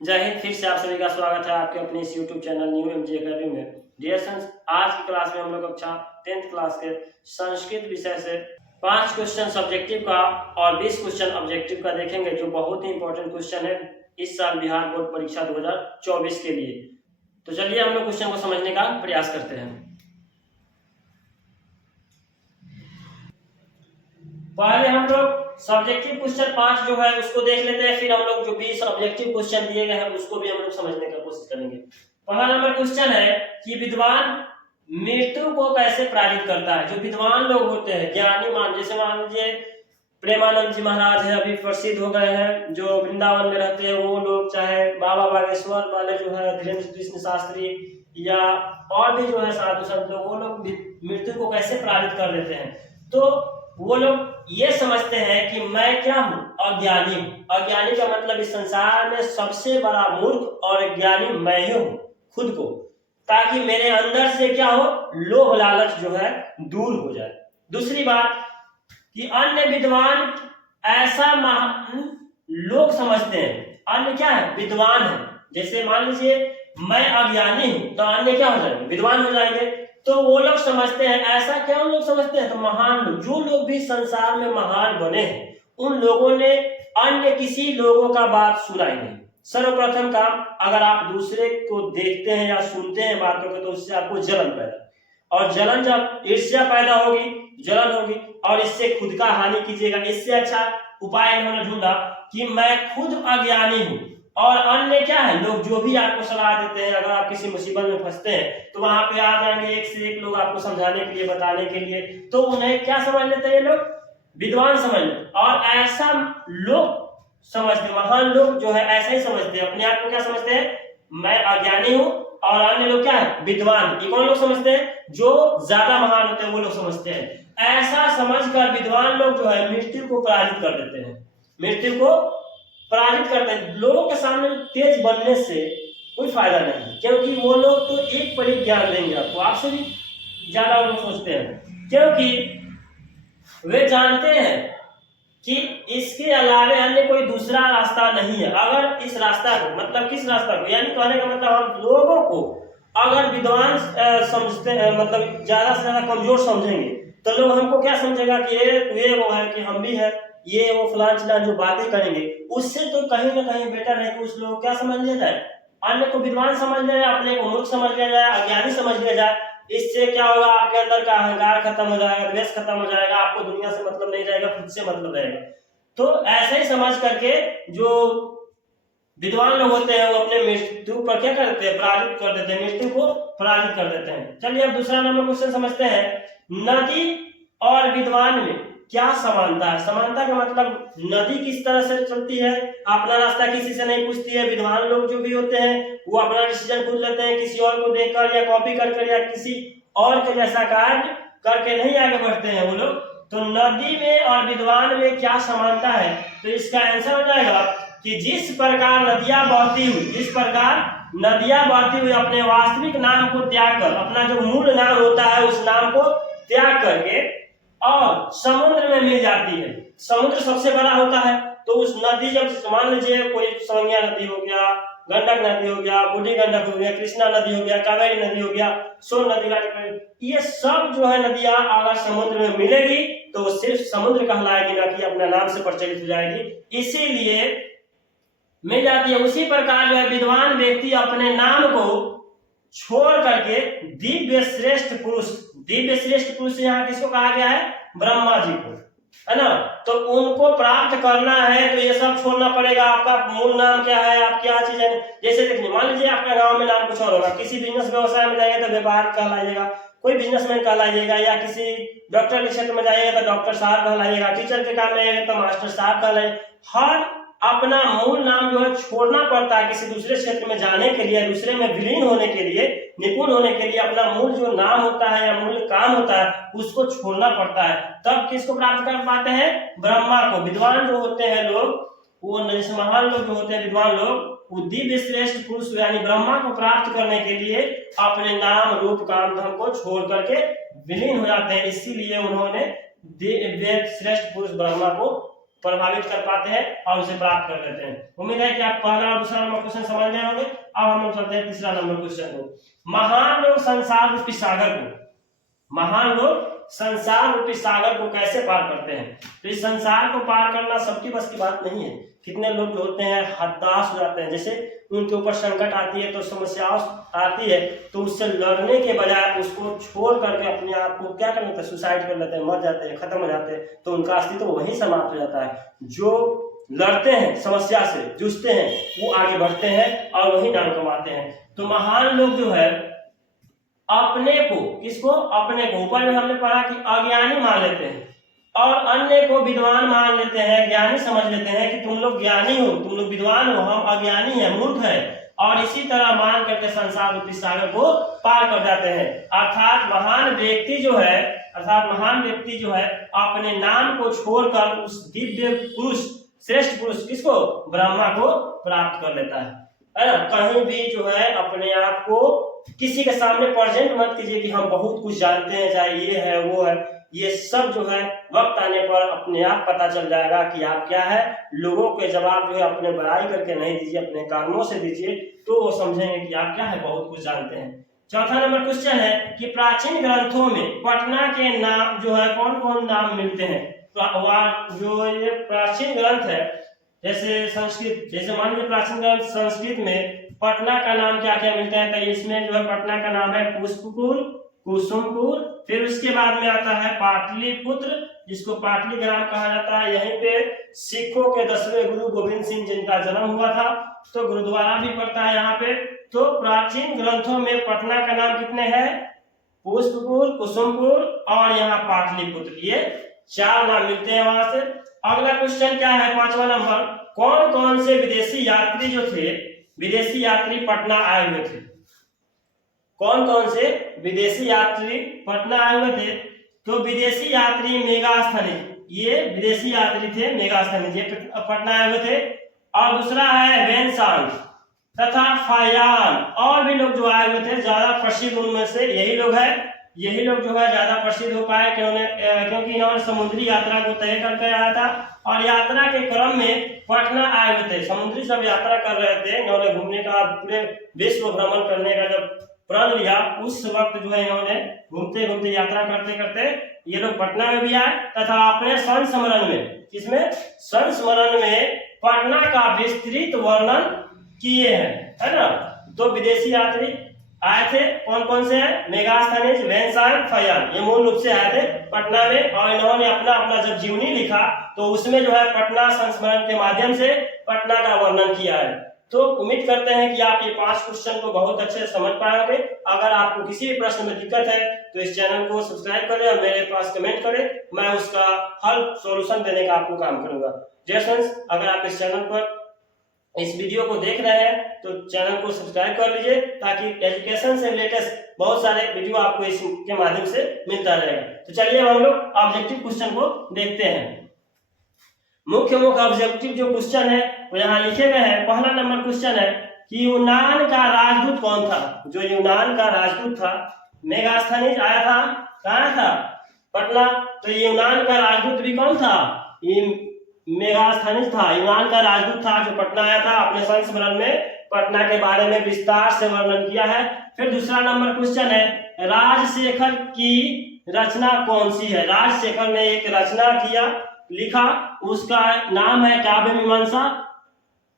जय हिंद। फिर से आप सभी का स्वागत है आपके अपने इस YouTube channel new MG academy में। डियर स्टूडेंट्स, आज की क्लास में हम लोग कक्षा 10th क्लास के संस्कृत विषय से 5 क्वेश्चन सब्जेक्टिव का और 20 क्वेश्चन ऑब्जेक्टिव का देखेंगे, जो बहुत ही इंपॉर्टेंट क्वेश्चन है इस साल बिहार बोर्ड परीक्षा 2024 के लिए। तो चलिए हम लोग क्वेश्चन को समझने का प्रयास करते हैं। पहले हम लोग सब्जेक्टिव क्वेश्चन 5 जो है उसको देख लेते हैं, फिर हम लोग जो 20 ऑब्जेक्टिव क्वेश्चन दिए गए हैं उसको भी हम लोग समझने की कोशिश करेंगे। पहला नंबर क्वेश्चन है कि विद्वान मृत्यु को कैसे पराजित करता है। जो विद्वान लोग होते हैं, ज्ञानी मान, जैसे मान लीजिए प्रेमानंद जी महाराज है, अभी प्रसिद्ध हो गए हैं, जो वृंदावन में रहते हैं वो लोग, चाहे बाबा बागेश्वर वाले जो है धीरेन्द्र कृष्ण शास्त्री, या और भी जो है साधु संत लोग, वो लोग मृत्यु को कैसे पराजित कर देते हैं। तो वो लोग ये समझते हैं कि मैं क्या हूँ, अज्ञानी हूँ। अज्ञानी का मतलब इस संसार में सबसे बड़ा मूर्ख और ज्ञानी मैं ही हूँ खुद को, ताकि मेरे अंदर से क्या हो, लोभ लालच जो है दूर हो जाए। दूसरी बात कि अन्य विद्वान ऐसा लोग समझते हैं, अन्य क्या है, विद्वान है। जैसे मान लीजिए मैं अज्ञानी हूं तो अन्य क्या हो जाएंगे, विद्वान हो जाएंगे। तो वो लोग समझते हैं, ऐसा क्या लोग समझते हैं, तो महान लोग, जो लोग भी संसार में महान बने हैं उन लोगों ने अन्य किसी लोगों का बात सुना ही नहीं। सर्वप्रथम काम, अगर आप दूसरे को देखते हैं या सुनते हैं बातों को, तो उससे आपको जलन पैदा, और जलन जब ईर्ष्या पैदा होगी, जलन होगी, और इससे खुद का हानि कीजिएगा। इससे अच्छा उपाय इन्होंने ढूंढा कि मैं खुद अज्ञानी हूं और अन्य क्या है, लोग जो भी आपको सलाह देते हैं, अगर आप किसी मुसीबत में फंसते हैं तो वहां पे आ जाएंगे एक से एक लोग आपको समझाने के लिए, बताने के लिए। तो उन्हें क्या समझ लेते हैं, ये लोग विद्वान समझ लेते। और ऐसा लोग समझते, महान लोग जो है ऐसा ही समझते हैं, अपने आप को क्या समझते हैं, मैं अज्ञानी हूं, और अन्य लोग क्या है, विद्वान। ये कौन लोग समझते हैं, जो ज्यादा महान होते हैं वो लोग समझते हैं। ऐसा समझकर विद्वान लोग जो है मृत्यु को पराजित कर देते हैं, मृत्यु को पराजित करते हैं। लोगों के सामने तेज बनने से कोई फायदा नहीं, क्योंकि वो लोग तो एक पर एक ज्ञान देंगे आपको, आपसे भी ज्यादा लोग सोचते हैं, क्योंकि वे जानते हैं कि इसके अलावे अन्य कोई दूसरा रास्ता नहीं है। अगर इस रास्ता को, मतलब किस रास्ता को, यानी कहने का मतलब हम लोगों को अगर विद्वान समझते हैं, मतलब ज्यादा से ज्यादा कमजोर समझेंगे, तो लोग हमको क्या समझेगा कि ये वो है, कि हम भी है, ये वो फलान चिलान जो बातें करेंगे, उससे तो कहीं ना कहीं बेटर है कि उस लोग क्या समझ लिया जाए, अन्य को विद्वान समझ लिया जाए, अपने को मूर्ख समझ लिया जाए, अज्ञानी समझ लिया जाए। इससे क्या होगा, आपके अंदर का अहंकार खत्म हो जाएगा, द्वेष खत्म हो जाएगा, आपको दुनिया से मतलब नहीं रहेगा, खुद से मतलब रहेगा। तो ऐसे ही समझ करके जो विद्वान लोग होते हैं वो अपने मृत्यु पर क्या करते हैं, पराजित कर देते हैं, मृत्यु को पराजित कर देते हैं। चलिए अब दूसरा नंबर क्वेश्चन समझते हैं, नदी और विद्वान में क्या समानता है। समानता का मतलब नदी किस तरह से चलती है, अपना रास्ता किसी से नहीं पूछती है। विद्वान लोग जो भी होते हैं वो अपना डिसीजन खुद लेते हैं, किसी और को देखकर या कॉपी कर या किसी और के जैसा कार्य करके नहीं आगे बढ़ते हैं वो लोग। तो नदी में और विद्वान में क्या समानता है, तो इसका आंसर हो जाएगा कि जिस प्रकार नदियां बहती हुई, जिस प्रकार नदियां बहती हुई अपने वास्तविक नाम को त्याग कर, अपना जो मूल नाम होता है उस नाम को त्याग करके और समुद्र में मिल जाती है। समुद्र सबसे बड़ा होता है, तो उस नदी, जब मान लीजिए कोई संज्ञा नदी हो गया, गंडक नदी हो गया, बूढ़ी गंडक हो गया, कृष्णा नदी हो गया, कावेरी नदी हो गया, सोन नदी का, ये सब जो है नदियां अगर समुद्र में मिलेगी तो सिर्फ समुद्र कहलाएगी, ना कि अपना नाम से प्रचलित हो जाएगी, इसीलिए मिल जाती है। उसी प्रकार जो है विद्वान व्यक्ति अपने नाम को छोड़ करके दिव्य श्रेष्ठ पुरुष, दिव्य श्रेष्ठ पुरुष यहाँ किसको कहा गया है, ब्रह्मा जी को, है ना। तो उनको प्राप्त करना है तो ये सब छोड़ना पड़ेगा। आपका मूल नाम क्या है, आप क्या चीज है, जैसे देखिए मान लीजिए आपका गांव में नाम कुछ और होगा, किसी बिजनेस व्यवसाय में जाएगा तो व्यापार कहलाइएगा, कोई बिजनेसमैन कहलाइएगा, या किसी डॉक्टर के क्षेत्र में जाइएगा तो डॉक्टर साहब कहलाइएगा, टीचर के काम में आएगा तो मास्टर साहब कहलाइएगा। हर अपना मूल नाम जो है छोड़ना पड़ता है किसी दूसरे क्षेत्र में जाने के लिए, दूसरे में विलीन होने के लिए, निपुण होने के लिए अपना मूल जो नाम होता है या मूल काम होता है उसको छोड़ना पड़ता है। तब किसको प्राप्त कर पाते हैं, ब्रह्मा को। विद्वान जो होते हैं लोग, वो जैसे महान लोग जो होते हैं विद्वान लोग, वो दिव्य श्रेष्ठ पुरुष यानी ब्रह्मा को प्राप्त करने के लिए अपने नाम रूप काम धर्म को छोड़ करके विलीन हो जाते हैं। इसीलिए उन्होंने दिव्य श्रेष्ठ पुरुष ब्रह्मा को प्रभावित कर पाते हैं और उसे प्राप्त कर लेते हैं। उम्मीद है कि आप पहला और दूसरा नंबर क्वेश्चन समझ गए होंगे। अब हम लोग चलते हैं तीसरा नंबर क्वेश्चन को। महान लोग संसार रूपी सागर को, महान लोग संसार रूपी सागर को कैसे पार करते हैं? तो इस संसार को पार करना सबकी बस की बात नहीं है। कितने लोग जो होते हैं हताश हो जाते हैं, जैसे उनके ऊपर संकट आती है तो समस्या आती है तो उससे लड़ने के बजाय उसको छोड़ करके अपने आप को क्या कर लेते हैं, सुसाइड कर लेते हैं, मर जाते हैं, खत्म हो जाते हैं, तो उनका अस्तित्व वहीं समाप्त हो जाता है। जो लड़ते हैं, समस्या से जूझते हैं, वो आगे बढ़ते हैं और वही नाम कमाते हैं। तो महान लोग जो है अपने को, किसको, अपने को, ऊपर में हमने पढ़ा कि अज्ञानी मान लेते हैं और अन्य को विद्वान मान लेते हैं, ज्ञानी समझ लेते हैं कि तुम लोग ज्ञानी हो, तुम लोग विद्वान हो, हम अज्ञानी हैं, मूर्ख है, और इसी तरह मान करके संसार रूपी सागर को पार कर जाते हैं। अर्थात महान व्यक्ति जो है अपने नाम को छोड़कर उस दिव्य पुरुष, श्रेष्ठ पुरुष, किसको, ब्रह्मा को प्राप्त कर लेता है ना। कहीं भी जो है अपने आप को किसी के सामने प्रेजेंट मत कीजिए कि हम बहुत कुछ जानते हैं, चाहे ये है वो है, ये सब जो है वक्त आने पर अपने आप पता चल जाएगा कि आप क्या है। लोगों के जवाब जो है अपने बड़ाई करके नहीं दीजिए, अपने कामों से दीजिए, तो वो समझेंगे कि आप क्या है, बहुत कुछ जानते हैं। चौथा नंबर क्वेश्चन है कि प्राचीन ग्रंथों में पटना के नाम जो है कौन कौन नाम मिलते हैं? जो ये प्राचीन ग्रंथ है, जैसे संस्कृत, जैसे मान लीजिए प्राचीन ग्रंथ संस्कृत में पटना का नाम क्या क्या मिलते हैं? तो इसमें जो है पटना का नाम है पुष्पपुर, कुसुमपुर, फिर उसके बाद में आता है पाटलिपुत्र, जिसको पाटलीग्राम कहा जाता है। यहीं पे सिखों के 10वें गुरु गोविंद सिंह जिनका जन्म हुआ था, तो गुरुद्वारा भी पड़ता है यहाँ पे। तो प्राचीन ग्रंथों में पटना का नाम कितने हैं? पुष्पपुर, कुसुमपुर और यहाँ पाटलिपुत्र, ये 4 नाम मिलते हैं वहां से। अगला क्वेश्चन क्या है, 5वां नंबर, कौन कौन से विदेशी यात्री जो थे, विदेशी यात्री पटना आए हुए थे? कौन कौन से विदेशी यात्री पटना आए हुए थे? तो विदेशी यात्री मेगास्थनीज, ये विदेशी यात्री थे मेगास्थनीज, ये पटना आए हुए थे। और दूसरा है वेनसांग तथा फायान, और भी लोग जो आए हुए थे, ज्यादा प्रसिद्ध उनमें से यही लोग हैं। यही लोग जो है ज्यादा प्रसिद्ध हो पाए क्योंकि इन्होंने समुद्री यात्रा को तय करके आया था और यात्रा के क्रम में पटना आए हुए थे। समुद्री सब यात्रा कर रहे थे, इन्होंने घूमने का, पूरे विश्व भ्रमण करने का जब प्रण लिया, उस वक्त जो है इन्होंने घूमते घूमते यात्रा करते करते ये लोग पटना में भी आए तथा अपने संस्मरण में, किसमें, संस्मरण में पटना का विस्तृत वर्णन किए हैं, है ना। तो विदेशी यात्री आए थे, कौन कौन से हैं? मेगास्थनीज, वेनसांग, फायान, ये मूल रूप से आए थे पटना में और इन्होंने अपना अपना जब जीवनी लिखा तो उसमें जो है पटना संस्मरण के माध्यम से पटना का वर्णन किया है। तो उम्मीद करते हैं कि आप ये 5 क्वेश्चन को बहुत अच्छे से समझ पाएंगे। अगर आपको किसी भी प्रश्न में दिक्कत है तो इस चैनल को सब्सक्राइब करें और मेरे पास कमेंट करें, मैं उसका हल सॉल्यूशन देने का आपको काम करूंगा। जय फ्रेंड्स, अगर आप इस चैनल पर इस वीडियो को देख रहे हैं तो चैनल को सब्सक्राइब कर लीजिए ताकि एजुकेशन से रिलेटेड बहुत सारे वीडियो आपको इसके माध्यम से मिलता रहेगा। तो चलिए हम लोग ऑब्जेक्टिव क्वेश्चन को देखते हैं। मुख्य ऑब्जेक्टिव जो क्वेश्चन है वो यहाँ लिखे गए हैं। पहला नंबर क्वेश्चन है कि यूनान का राजदूत कौन था? जो यूनान का राजदूत था, मेगास्थनीज आया था, कहाँ था? पटना। तो यूनान का राजदूत भी कौन था? ये मेगास्थनीज था, यूनान का राजदूत था जो पटना आया था। अपने संस्मरण में पटना के बारे में विस्तार से वर्णन किया है। फिर दूसरा नंबर क्वेश्चन है, राजशेखर की रचना कौन सी है? राजशेखर ने एक रचना किया, लिखा, उसका नाम है काव्य मीमांसा।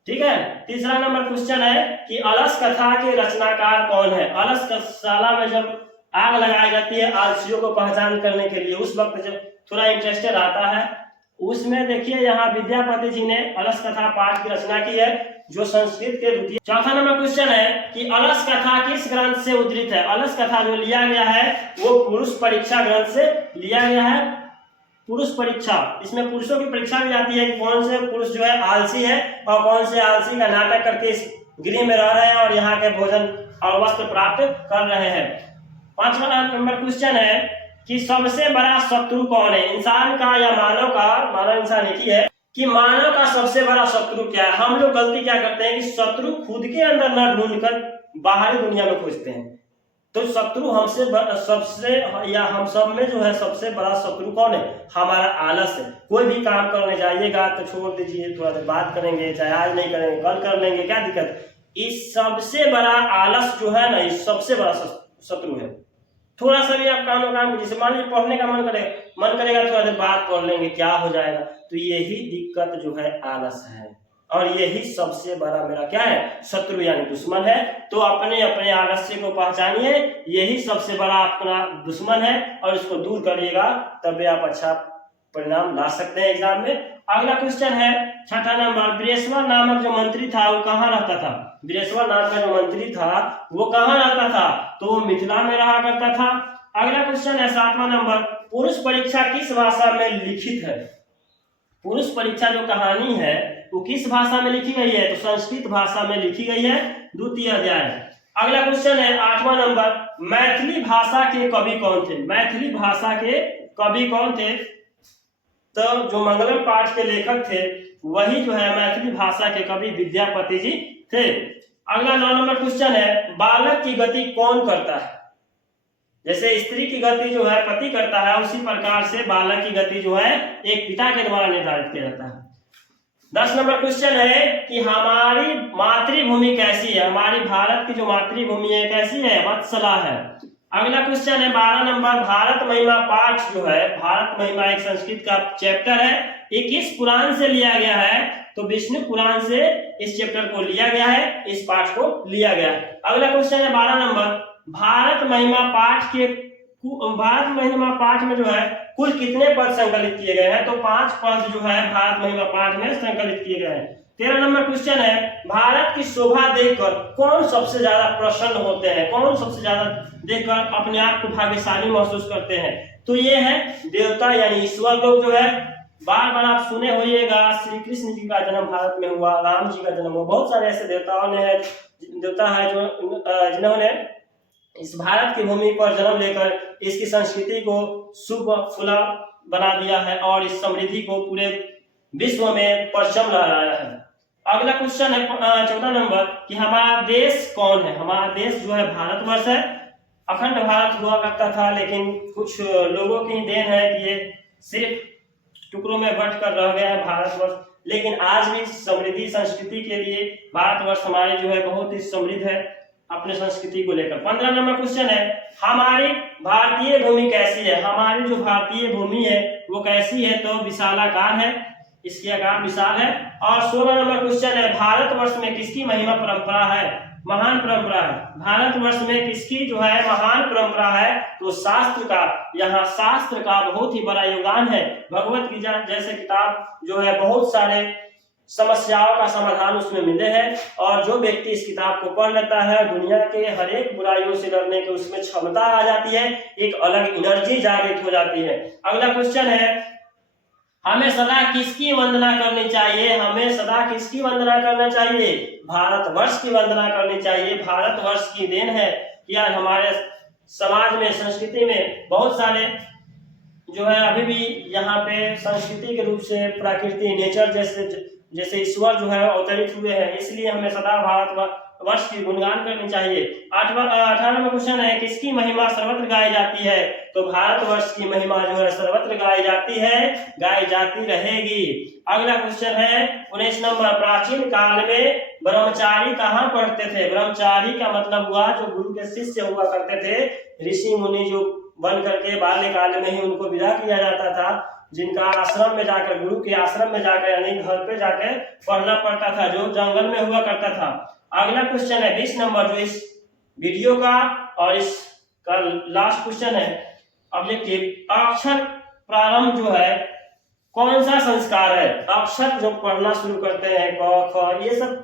ठीक है। तीसरा नंबर क्वेश्चन है कि अलस कथा के रचनाकार कौन है? अलस शाला में जब आग लगाई जाती है आलसियों को पहचान करने के लिए, उस वक्त जब थोड़ा इंटरेस्टेड आता है, उसमें देखिए यहाँ विद्यापति जी ने अलस कथा पाठ की रचना की है जो संस्कृत के द्वितीय। चौथा नंबर क्वेश्चन है कि अलस कथा किस ग्रंथ से उद्धृत है? अलस कथा जो लिया गया है वो पुरुष परीक्षा ग्रंथ से लिया गया है। पुरुष परीक्षा, इसमें पुरुषों की परीक्षा भी आती है कि कौन से पुरुष जो है आलसी है और कौन से आलसी का नाटक करके इस गृह में रह रहे हैं और यहाँ के भोजन और वस्त्र प्राप्त कर रहे हैं। पांचवा नंबर क्वेश्चन है कि सबसे बड़ा शत्रु कौन है? इंसान का या मानव का? मानव इंसान एक ही है कि मानव का सबसे बड़ा शत्रु क्या है? हम लोग गलती क्या करते हैं कि शत्रु खुद के अंदर न ढूंढकर बाहरी दुनिया में खोजते हैं। तो शत्रु हमसे सबसे या हम सब में जो है सबसे बड़ा शत्रु कौन है? हमारा आलस है। कोई भी काम करने जाइएगा तो छोड़ दीजिए, थोड़ा देर बात करेंगे, चाहे आज नहीं करेंगे कल कर लेंगे, क्या दिक्कत? इस सबसे बड़ा आलस जो है ना, इस सबसे बड़ा शत्रु है। थोड़ा सा भी आप काम जैसे मान लीजिए पढ़ने का मन करेगा थोड़ा देर बात पढ़ लेंगे, क्या हो जाएगा? तो यही दिक्कत जो है आलस है, और यही सबसे बड़ा मेरा क्या है? शत्रु यानी दुश्मन है। तो अपने अपने आलस्य को पहचानिए, यही सबसे बड़ा अपना दुश्मन है, और इसको दूर करिएगा तभी आप अच्छा परिणाम ला सकते हैं एग्जाम में। अगला क्वेश्चन है 6ठा नंबर, बृहस्पति नामक जो मंत्री था वो कहाँ रहता था? बृहस्पति नाम का जो मंत्री था वो कहाँ रहता था? तो वो मिथिला में रहा करता था। अगला क्वेश्चन है 7वां नंबर, पुरुष परीक्षा किस भाषा में लिखित है? पुरुष परीक्षा जो कहानी है वो किस भाषा में लिखी गई है? तो संस्कृत भाषा में लिखी गई है, द्वितीय अध्याय। अगला क्वेश्चन है 8वां नंबर, मैथिली भाषा के कवि कौन थे? मैथिली भाषा के कवि कौन थे? तो जो मंगलम पाठ के लेखक थे वही जो है मैथिली भाषा के कवि विद्यापति जी थे। अगला 9 नंबर क्वेश्चन है, बालक की गति कौन करता है? जैसे स्त्री की गति जो है पति करता है, उसी प्रकार से बालक की गति जो है एक पिता के द्वारा निर्धारित किया जाता है। 10 नंबर क्वेश्चन है कि हमारी मातृभूमि कैसी है? हमारी भारत की जो मातृभूमि है कैसी है? वत्सला है। अगला क्वेश्चन है 12 नंबर, भारत महिमा पाठ जो है, भारत महिमा एक संस्कृत का चैप्टर है, ये किस पुराण से लिया गया है? तो विष्णु पुराण से इस चैप्टर को लिया गया है, इस पाठ को लिया गया है। अगला क्वेश्चन है 12 नंबर, भारत महिमा पाठ में जो है कुल कितने पद संकलित किए गए हैं? तो 5 पद जो है भारत महिमा पाठ में संकलित किए गए हैं। 13 नंबर क्वेश्चन है, भारत की शोभा देखकर कौन सबसे ज्यादा प्रसन्न होते हैं? कौन सबसे ज्यादा देखकर अपने आप को भाग्यशाली महसूस करते हैं? तो ये है देवता यानी ईश्वर लोग जो है। बार बार आप सुने होइएगा श्री कृष्ण जी का जन्म भारत में हुआ, राम जी का जन्म हुआ, बहुत सारे ऐसे देवता है जो जिन्होंने इस भारत की भूमि पर जन्म लेकर इसकी संस्कृति को शुभ फुला बना दिया है और इस समृद्धि को पूरे विश्व में परचम लहराया है। अगला क्वेश्चन है 14 नंबर कि हमारा देश कौन है? हमारा देश जो है भारतवर्ष है। अखंड भारत हुआ करता था, लेकिन कुछ लोगों की देन है कि ये सिर्फ टुकड़ों में बंट कर रह गए हैं भारतवर्ष, लेकिन आज भी समृद्धि संस्कृति के लिए भारतवर्ष हमारे जो है बहुत ही समृद्ध है अपने संस्कृति को लेकर। 15 नंबर क्वेश्चन है, हमारी भारतीय भूमि कैसी है? हमारी जो भारतीय भूमि है वो कैसी है? तो विशालाकार है, इसकी आकार विशाल है। और 16 नंबर क्वेश्चन है, भारतवर्ष में किसकी महिमा परंपरा है? महान परंपरा है। भारतवर्ष में किसकी जो है महान परंपरा है? तो शास्त्र का। यहाँ शास्त्र का बहुत ही बड़ा योगदान है। भगवत गीता जैसे किताब जो है बहुत सारे समस्याओं का समाधान उसमें मिले हैं, और जो व्यक्ति इस किताब को पढ़ लेता है दुनिया के हर एक बुराइयों से लड़ने की उसमें क्षमता आ जाती है, एक अलग एनर्जी जागृत हो जाती है। अगला क्वेश्चन है, हमें सदा किसकी वंदना करनी चाहिए? हमें सदा किसकी वंदना करना चाहिए? भारतवर्ष की वंदना करनी चाहिए। भारतवर्ष की देन है कि आज हमारे समाज में संस्कृति में बहुत सारे जो है अभी भी यहाँ पे संस्कृति के रूप से प्रकृति नेचर जैसे ईश्वर जो है अवतरित हुए हैं, इसलिए हमें सदा भारतवर्ष की गुणगान करनी चाहिए। 18वां क्वेश्चन है, किसकी महिमा सर्वत्र गाई जाती है? तो भारतवर्ष की महिमा जो है सर्वत्र गाई जाती है, गाई जाती रहेगी। अगला क्वेश्चन है 19 नंबर, प्राचीन काल में ब्रह्मचारी कहाँ पढ़ते थे? ब्रह्मचारी का मतलब हुआ जो गुरु के शिष्य हुआ करते थे, ऋषि मुनि जो बन करके बाल्यकाल में ही उनको विदा किया जाता था, जिनका आश्रम में जाकर गुरु के आश्रम में जाकर यानी घर पे जाकर पढ़ना पड़ता था, जो जंगल में हुआ करता था। अगला क्वेश्चन है 20 नंबर, जो इस वीडियो का और इसका लास्ट क्वेश्चन है ऑब्जेक्टिव, अक्षर प्रारंभ जो है कौन सा संस्कार है? अक्षर जो पढ़ना शुरू करते हैं क ख ये सब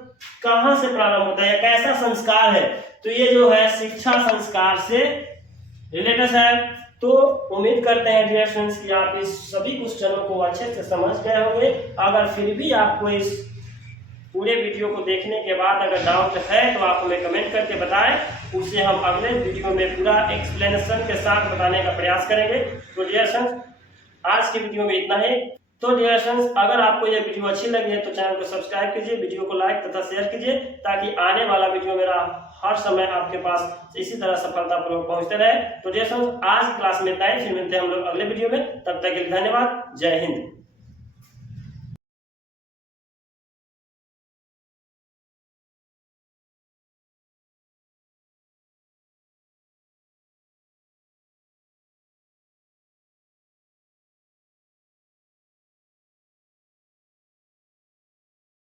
कहाँ से प्रारंभ होता है, कैसा संस्कार है? तो ये जो है शिक्षा संस्कार से रिलेटेड है। तो उम्मीद करते हैं डियर स्टूडेंट्स कि आप इस सभी क्वेश्चनों को अच्छे से समझ गए होंगे। अगर फिर भी आपको इस पूरे वीडियो को देखने के बाद अगर डाउट है तो आप हमें कमेंट करके बताएं, उसे हम अगले वीडियो में पूरा एक्सप्लेनेशन के साथ बताने का प्रयास करेंगे। तो डियर स्टूडेंट्स आज के वीडियो में इतना ही। तो डियर स्टूडेंट्स, अगर आपको ये वीडियो अच्छी लगी है तो चैनल को सब्सक्राइब कीजिए, वीडियो को लाइक तथा शेयर कीजिए, ताकि आने वाला वीडियो मेरा हर समय आपके पास इसी तरह सफलतापूर्वक पहुंचते रहे। तो डियर स्टूडेंट्स, आज क्लास में इतना ही, फिर मिलते हैं हम लोग अगले वीडियो में। तब तक के लिए धन्यवाद। जय हिंद।